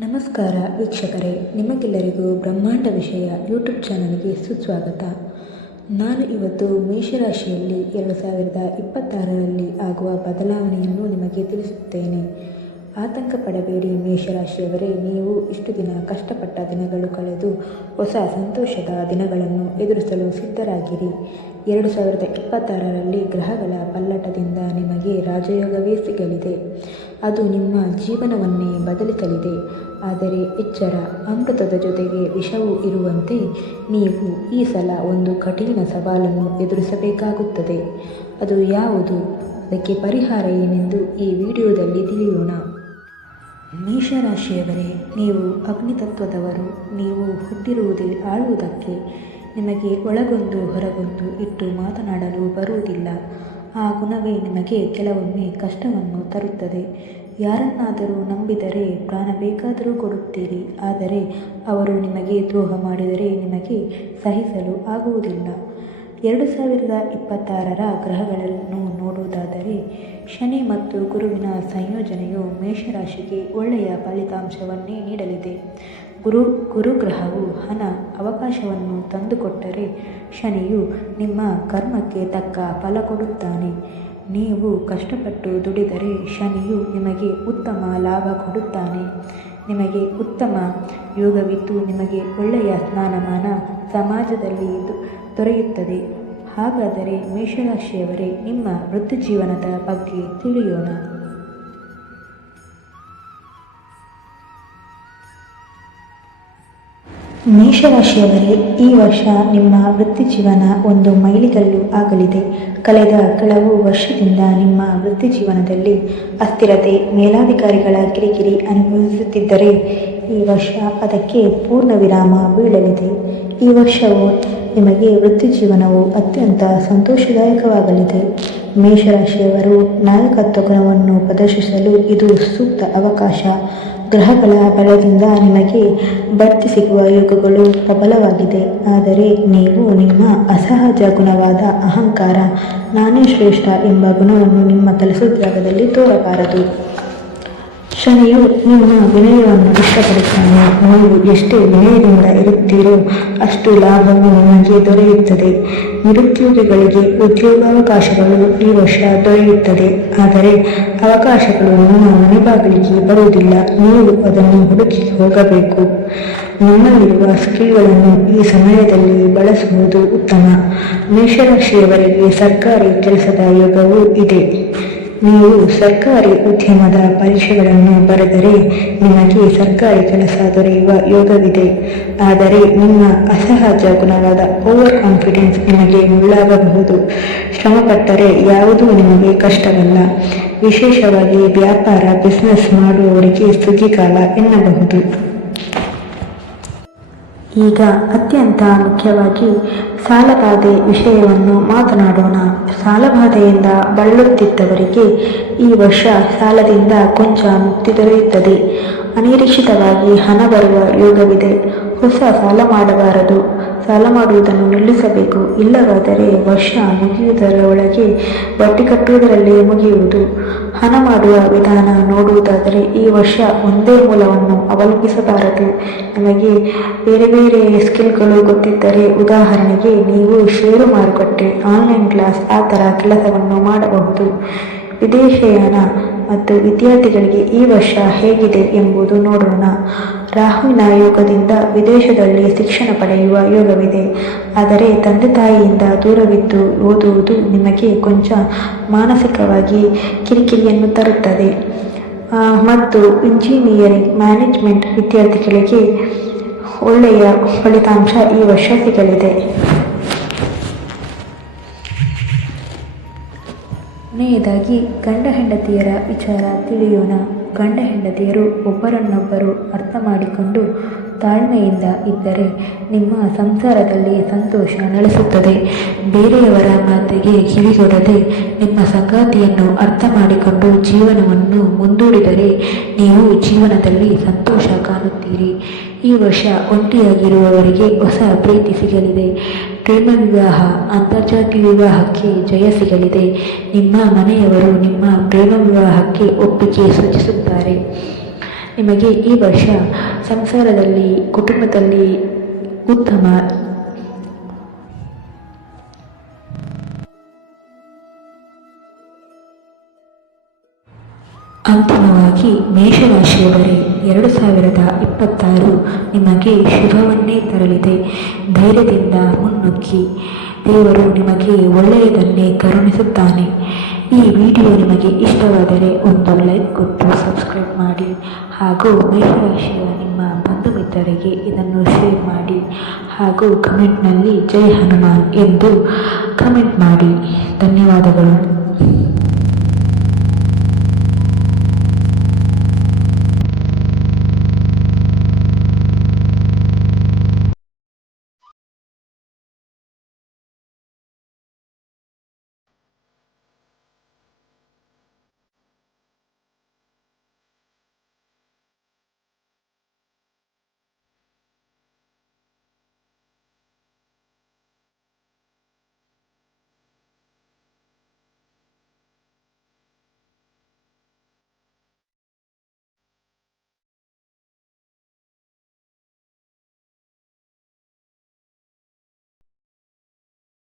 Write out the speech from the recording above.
ನಮಸ್ಕಾರ ವೀಕ್ಷಕರೇ, ನಿಮಗೆಲ್ಲರಿಗೂ ಬ್ರಹ್ಮಾಂಡ ವಿಷಯ ಯೂಟ್ಯೂಬ್ ಚಾನಲ್ಗೆ ಸುಸ್ವಾಗತ. ನಾನು ಇವತ್ತು ಮೇಷರಾಶಿಯಲ್ಲಿ ಎರಡು ಸಾವಿರದ ಇಪ್ಪತ್ತಾರರಲ್ಲಿ ಆಗುವ ಬದಲಾವಣೆಯನ್ನು ನಿಮಗೆ ತಿಳಿಸುತ್ತೇನೆ. ಆತಂಕ ಪಡಬೇಡಿ ಮೇಷರಾಶಿಯವರೇ, ನೀವು ಇಷ್ಟು ದಿನ ಕಷ್ಟಪಟ್ಟ ದಿನಗಳು ಕಳೆದು ಹೊಸ ಸಂತೋಷದ ದಿನಗಳನ್ನು ಎದುರಿಸಲು ಸಿದ್ಧರಾಗಿರಿ. ಎರಡು ಸಾವಿರದ ಇಪ್ಪತ್ತಾರರಲ್ಲಿ ಗ್ರಹಗಳ ಪಲ್ಲಟದಿಂದ ನಿಮಗೆ ರಾಜಯೋಗವೇ ಸಿಗಲಿದೆ. ಅದು ನಿಮ್ಮ ಜೀವನವನ್ನೇ ಬದಲಿಸಲಿದೆ. ಆದರೆ ಎಚ್ಚರ, ಅಮೃತದ ಜೊತೆಗೆ ವಿಷವೂ ಇರುವಂತೆ ನೀವು ಈ ಸಲ ಒಂದು ಕಠಿಣ ಸವಾಲನ್ನು ಎದುರಿಸಬೇಕಾಗುತ್ತದೆ. ಅದು ಯಾವುದು? ಅದಕ್ಕೆ ಪರಿಹಾರ ಏನೆಂದು ಈ ವಿಡಿಯೋದಲ್ಲಿ ತಿಳಿಯೋಣ. ಮೇಷರಾಶಿಯವರೇ, ನೀವು ಅಗ್ನಿತತ್ವದವರು, ನೀವು ಹುಟ್ಟಿರುವುದೇ ಆಳುವುದಕ್ಕೆ ನಿಮಗೆ ಒಳಗೊಂದು ಹೊರಗೊಂದು ಇಟ್ಟು ಮಾತನಾಡಲು ಬರುವುದಿಲ್ಲ. ಆ ಗುಣವೇ ನಿಮಗೆ ಕೆಲವೊಮ್ಮೆ ಕಷ್ಟವನ್ನು ತರುತ್ತದೆ. ಯಾರನ್ನಾದರೂ ನಂಬಿದರೆ ಪ್ರಾಣ ಬೇಕಾದರೂ ಕೊಡುತ್ತೀರಿ. ಆದರೆ ಅವರು ನಿಮಗೆ ದ್ರೋಹ ಮಾಡಿದರೆ ನಿಮಗೆ ಸಹಿಸಲು ಆಗುವುದಿಲ್ಲ. ಎರಡು ಸಾವಿರದ ಇಪ್ಪತ್ತಾರರ ಗ್ರಹಗಳನ್ನು ನೋಡುವುದಾದರೆ ಶನಿ ಮತ್ತು ಗುರುವಿನ ಸಂಯೋಜನೆಯು ಮೇಷರಾಶಿಗೆ ಒಳ್ಳೆಯ ಫಲಿತಾಂಶವನ್ನೇ ನೀಡಲಿದೆ. ಗುರು, ಗುರುಗ್ರಹವು ಹಣ, ಅವಕಾಶವನ್ನು ತಂದುಕೊಟ್ಟರೆ ಶನಿಯು ನಿಮ್ಮ ಕರ್ಮಕ್ಕೆ ತಕ್ಕ ಫಲ ಕೊಡುತ್ತಾನೆ. ನೀವು ಕಷ್ಟಪಟ್ಟು ದುಡಿದರೆ ಶನಿಯು ನಿಮಗೆ ಉತ್ತಮ ಲಾಭ ಕೊಡುತ್ತಾನೆ. ನಿಮಗೆ ಉತ್ತಮ ಯೋಗವಿದ್ದು ನಿಮಗೆ ಒಳ್ಳೆಯ ಸ್ನಾನಮಾನ ಸಮಾಜದಲ್ಲಿ ದೊರೆಯುತ್ತದೆ. ಹಾಗಾದರೆ ಮೇಷರಾಶಿಯವರೇ, ನಿಮ್ಮ ವೃತ್ತಿಜೀವನದ ಬಗ್ಗೆ ತಿಳಿಯೋಣ. ಮೇಷರಾಶಿಯವರೇ, ಈ ವರ್ಷ ನಿಮ್ಮ ವೃತ್ತಿಜೀವನ ಒಂದು ಮೈಲಿಗಲ್ಲು ಆಗಲಿದೆ. ಕಳೆದ ಕೆಲವು ವರ್ಷದಿಂದ ನಿಮ್ಮ ವೃತ್ತಿಜೀವನದಲ್ಲಿ ಅಸ್ಥಿರತೆ ಮೇಲಾಧಿಕಾರಿಗಳ ಕಿರಿಕಿರಿ ಅನುಭವಿಸುತ್ತಿದ್ದರೆ, ಈ ವರ್ಷ ಅದಕ್ಕೆ ಪೂರ್ಣ ವಿರಾಮ ಬೀಳಲಿದೆ. ಈ ವರ್ಷವು ನಿಮಗೆ ವೃತ್ತಿ ಜೀವನವು ಅತ್ಯಂತ ಸಂತೋಷದಾಯಕವಾಗಲಿದೆ. ಮೇಷರಾಶಿಯವರು ನಾಯಕತ್ವ ಗುಣವನ್ನು ಪ್ರದರ್ಶಿಸಲು ಇದು ಸೂಕ್ತ ಅವಕಾಶ. ಗ್ರಹಗಳ ಬಲದಿಂದ ನಿಮಗೆ ಬಡ್ತಿ ಸಿಗುವ ಯೋಗಗಳು ಪ್ರಬಲವಾಗಿದೆ. ಆದರೆ ನೀವು ನಿಮ್ಮ ಅಸಹಜ ಗುಣವಾದ ಅಹಂಕಾರ, ನಾನೇ ಶ್ರೇಷ್ಠ ಎಂಬ ಗುಣವನ್ನು ನಿಮ್ಮ ಕೆಲಸೋದ್ಯಾಗದಲ್ಲಿ ತೋರಬಾರದು. ಶನಿಯು ನಿಮ್ಮ ವಿನಯವನ್ನು ಇಷ್ಟಪಡುತ್ತಾನೆ. ನೀವು ಎಷ್ಟೇ ವಿನಯದಿಂದ ಇರುತ್ತೀರೋ ಅಷ್ಟು ಲಾಭವು ನಿಮಗೆ ದೊರೆಯುತ್ತದೆ. ನಿರುದ್ಯೋಗಿಗಳಿಗೆ ಉದ್ಯೋಗಾವಕಾಶಗಳು ಈ ವರ್ಷ ದೊರೆಯುತ್ತದೆ. ಆದರೆ ಅವಕಾಶಗಳು ನಿಮ್ಮ ಮನೆ ಬಾಗಿಲಿಗೆ ಬರುವುದಿಲ್ಲ. ನೀವು ಅದನ್ನು ಹುಡುಕಿ ಹೋಗಬೇಕು. ನಿಮ್ಮಲ್ಲಿರುವ ಸ್ಕಿಲ್ಗಳನ್ನು ಈ ಸಮಯದಲ್ಲಿ ಬಳಸುವುದು ಉತ್ತಮ. ಮೇಷರಾಶಿಯವರಿಗೆ ಸರ್ಕಾರಿ ಕೆಲಸದ ಯೋಗವೂ ಇದೆ. ನೀವು ಸರ್ಕಾರಿ ಉದ್ಯಮದ ಪರೀಕ್ಷೆಗಳನ್ನು ಬರೆದರೆ ನಿಮಗೆ ಸರ್ಕಾರಿ ಕೆಲಸ ದೊರೆಯುವ ಯೋಗವಿದೆ. ಆದರೆ ನಿಮ್ಮ ಅಸಹಜ ಗುಣವಾದ ಓವರ್ ಕಾನ್ಫಿಡೆನ್ಸ್ ನಿಮಗೆ ಮುಳ್ಳಾಗಬಹುದು. ಶ್ರಮಪಟ್ಟರೆ ಯಾವುದೂ ನಿಮಗೆ ಕಷ್ಟವಲ್ಲ. ವಿಶೇಷವಾಗಿ ವ್ಯಾಪಾರ, ಬಿಸ್ನೆಸ್ ಮಾಡುವವರಿಗೆ ಸುಗ್ಗಿಕಾಲ ಎನ್ನಬಹುದು. ಈಗ ಅತ್ಯಂತ ಮುಖ್ಯವಾಗಿ ಸಾಲಬಾಧೆ ವಿಷಯವನ್ನು ಮಾತನಾಡೋಣ. ಸಾಲಬಾಧೆಯಿಂದ ಬಳಲುತ್ತಿದ್ದವರಿಗೆ ಈ ವರ್ಷ ಸಾಲದಿಂದ ಕೊಂಚ ಮುಕ್ತಿ ದೊರೆಯುತ್ತದೆ. ಅನಿರೀಕ್ಷಿತವಾಗಿ ಹಣ ಬರುವ ಯೋಗವಿದೆ. ಹೊಸ ಸಾಲ ಮಾಡಬಾರದು. ಸಾಲ ಮಾಡುವುದನ್ನು ನಿಲ್ಲಿಸಬೇಕು. ಇಲ್ಲವಾದರೆ ವರ್ಷ ಮುಗಿಯುವುದರ ಒಳಗೆ ಬಡ್ಡಿ ಕಟ್ಟುವುದರಲ್ಲಿ ಮುಗಿಯುವುದು. ಹಣ ಮಾಡುವ ವಿಧಾನ ನೋಡುವುದಾದರೆ ಈ ವರ್ಷ ಒಂದೇ ಮೂಲವನ್ನು ಅವಲಂಬಿಸಬಾರದು. ನಮಗೆ ಬೇರೆ ಬೇರೆ ಸ್ಕಿಲ್ಗಳು ಗೊತ್ತಿದ್ದರೆ ಉದಾಹರಣೆಗೆ ನೀವು ಷೇರು ಮಾರುಕಟ್ಟೆ ಆನ್ಲೈನ್ ಕ್ಲಾಸ್ ಆ ಥರ ಕೆಲಸವನ್ನು ಮಾಡಬಹುದು. ವಿದೇಶಯಾನ ಮತ್ತು ವಿದ್ಯಾರ್ಥಿಗಳಿಗೆ ಈ ವರ್ಷ ಹೇಗಿದೆ ಎಂಬುದು ನೋಡೋಣ. ರಾಹುವಿನ ಯೋಗದಿಂದ ವಿದೇಶದಲ್ಲಿ ಶಿಕ್ಷಣ ಪಡೆಯುವ ಯೋಗವಿದೆ. ಆದರೆ ತಂದೆ ತಾಯಿಯಿಂದ ದೂರವಿದ್ದು ಓದುವುದು ನಿಮಗೆ ಕೊಂಚ ಮಾನಸಿಕವಾಗಿ ಕಿರಿಕಿರಿಯನ್ನು ತರುತ್ತದೆ. ಮತ್ತು ಇಂಜಿನಿಯರಿಂಗ್ ಮ್ಯಾನೇಜ್ಮೆಂಟ್ ವಿದ್ಯಾರ್ಥಿಗಳಿಗೆ ಒಳ್ಳೆಯ ಫಲಿತಾಂಶ ಈ ವರ್ಷ ಸಿಗಲಿದೆ. ಕೊನೆಯದಾಗಿ, ಗಂಡ ಹೆಂಡತಿಯರ ವಿಚಾರ ತಿಳಿಯೋಣ. ಗಂಡ ಹೆಂಡತಿಯರು ಒಬ್ಬರನ್ನೊಬ್ಬರು ಅರ್ಥ ಮಾಡಿಕೊಂಡು ತಾಳ್ಮೆಯಿಂದ ಇದ್ದರೆ ನಿಮ್ಮ ಸಂಸಾರದಲ್ಲಿ ಸಂತೋಷ ನೆಲೆಸುತ್ತದೆ. ಬೇರೆಯವರ ಮಾತಿಗೆ ಕಿವಿಗೊಡದೆ ನಿಮ್ಮ ಸಂಗಾತಿಯನ್ನು ಅರ್ಥ ಮಾಡಿಕೊಂಡು ಜೀವನವನ್ನು ಮುಂದೂಡಿದರೆ ನೀವು ಜೀವನದಲ್ಲಿ ಸಂತೋಷ ಕಾಣುತ್ತೀರಿ. ಈ ವರ್ಷ ಒಂಟಿಯಾಗಿರುವವರಿಗೆ ಹೊಸ ಪ್ರೀತಿ ಸಿಗಲಿದೆ. ಪ್ರೇಮ ವಿವಾಹ ಅಂತರ್ಜಾತಿ ವಿವಾಹಕ್ಕೆ ಜಯ ಸಿಗಲಿದೆ. ನಿಮ್ಮ ಮನೆಯವರು ನಿಮ್ಮ ಪ್ರೇಮ ವಿವಾಹಕ್ಕೆ ಒಪ್ಪಿಗೆ ಸೂಚಿಸುತ್ತಾರೆ. ನಿಮಗೆ ಈ ವರ್ಷ ಸಂಸಾರದಲ್ಲಿ, ಕುಟುಂಬದಲ್ಲಿ ಉತ್ತಮ ಅಂತಿಮವಾಗಿ ಮೇಷರಾಶಿಯವರೇ. ಎರಡು ಸಾವಿರದ ಇಪ್ಪತ್ತಾರು ನಿಮಗೆ ಶುಭವನ್ನೇ ತರಲಿದೆ. ಧೈರ್ಯದಿಂದ ಮುನ್ನುಗ್ಗಿ. ದೇವರು ನಿಮಗೆ ಒಳ್ಳೆಯದನ್ನೇ ಕರುಣಿಸುತ್ತಾನೆ. ಈ ವಿಡಿಯೋ ನಿಮಗೆ ಇಷ್ಟವಾದರೆ ಒಂದು ಲೈಕ್ ಕೊಟ್ಟು ಸಬ್ಸ್ಕ್ರೈಬ್ ಮಾಡಿ. ಹಾಗೂ ಮೇಷರಾಶಿಯ ನಿಮ್ಮ ಬಂಧು ಮಿತ್ರರಿಗೆ ಇದನ್ನು ಶೇರ್ ಮಾಡಿ. ಹಾಗೂ ಕಮೆಂಟ್ನಲ್ಲಿ ಜೈ ಹನುಮಾನ್ ಎಂದು ಕಮೆಂಟ್ ಮಾಡಿ. ಧನ್ಯವಾದಗಳು.